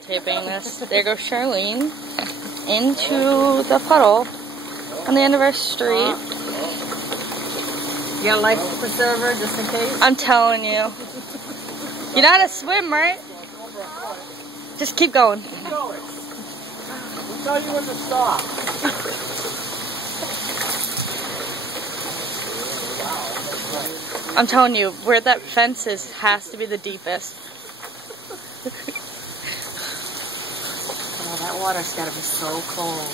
videotaping this. There goes Charlene into the puddle on the end of our street. You got a life preserver just in case? I'm telling you. You know how to swim, right? Just keep going. Keep going. We'll tell you when to stop. I'm telling you, where that fence is has to be the deepest. Oh, that water's gotta be so cold.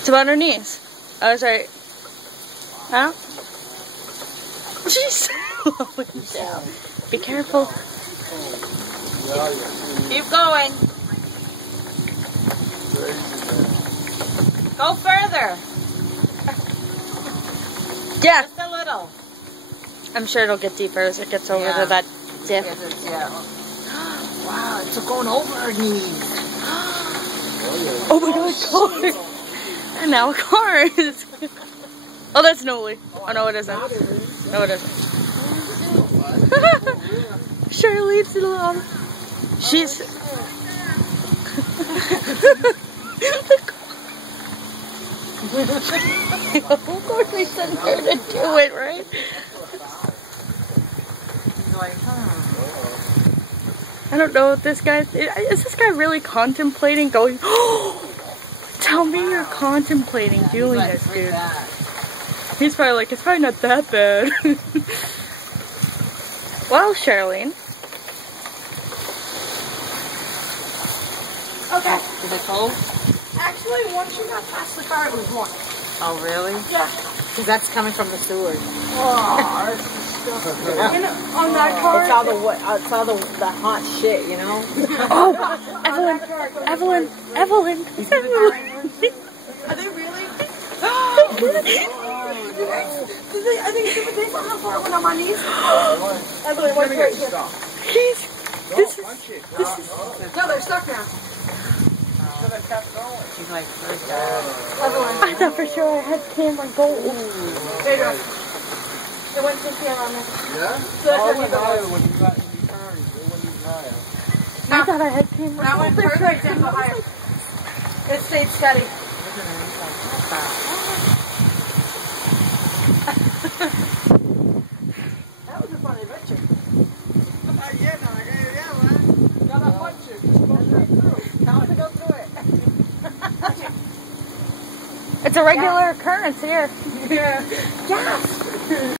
It's about her knees. I was right. Huh? She's slowing down. Be careful. Keep going. Go further. Yeah. Just a little. I'm sure it'll get deeper as it gets over to that dip. Wow, it's going over her knees. Oh my god, cars! And now cars! Oh, that's Noli. Oh no, it isn't. No, it isn't. Charlene's in love. She's... Of course we sent her to do it, right? I don't know if this guy... Is this guy really contemplating going... Oh, tell me you're contemplating doing this, dude. He's probably like, it's probably not that bad. Well, Charlene. Okay. Is it cold? Actually, once you got past the car, it was warm. Oh, really? Yeah. Because that's coming from the sewers. And on that car, it's all the hot shit, you know? Oh, Evelyn. are they really? I think they saw how far I went on my knees. Evelyn, what's right here? This is... No, they're stuck now. She's like, Evelyn. I thought for sure I had camera gold. There you go. It went to camera on there. Yeah? So that's what you when you turned, it went even higher. I thought I had camera That went perfect and higher. It stayed steady. That was a fun adventure. It's a regular occurrence here. Yeah. Yes!